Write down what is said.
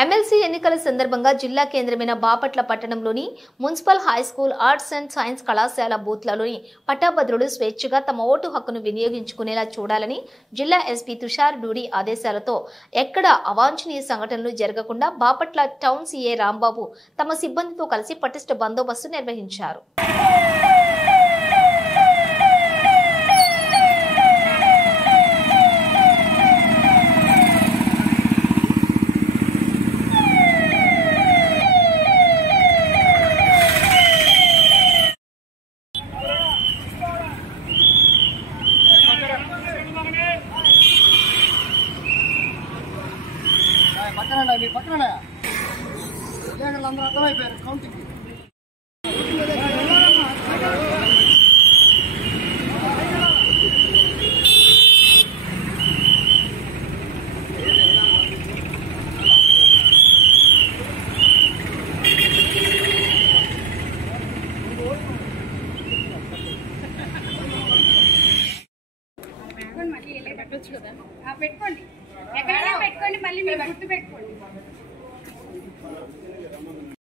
MLC ఎన్నికల సందర్భంగా జిల్లా కేంద్రమైన బాపట్ల పట్టణంలోని municipal high school arts and science కళాశాల బూత్లలోని పట్టభద్రులు స్వేచ్ఛగా తమ ఓటు హక్కును వినియోగించుకునేలా చూడాలని జిల్లా ఎస్పీ తుషార్ డూడి ఆదేశాలతో ఎక్కడ అవాంఛనీయ సంఘటనలు జరగకుండా బాపట్ల టౌన్ సీఏ రాంబాబు తమ సిబ్బందితో కలిసి పటిష్ట బందోబస్తు నిర్వహించారు. పక్కన అందరూ అర్థమైపోయారు కౌంటింగ్. పెట్టుకోండి, ఎక్కడైనా పెట్టుకోండి, మళ్ళీ మీరు గుర్తు పెట్టుకోండి.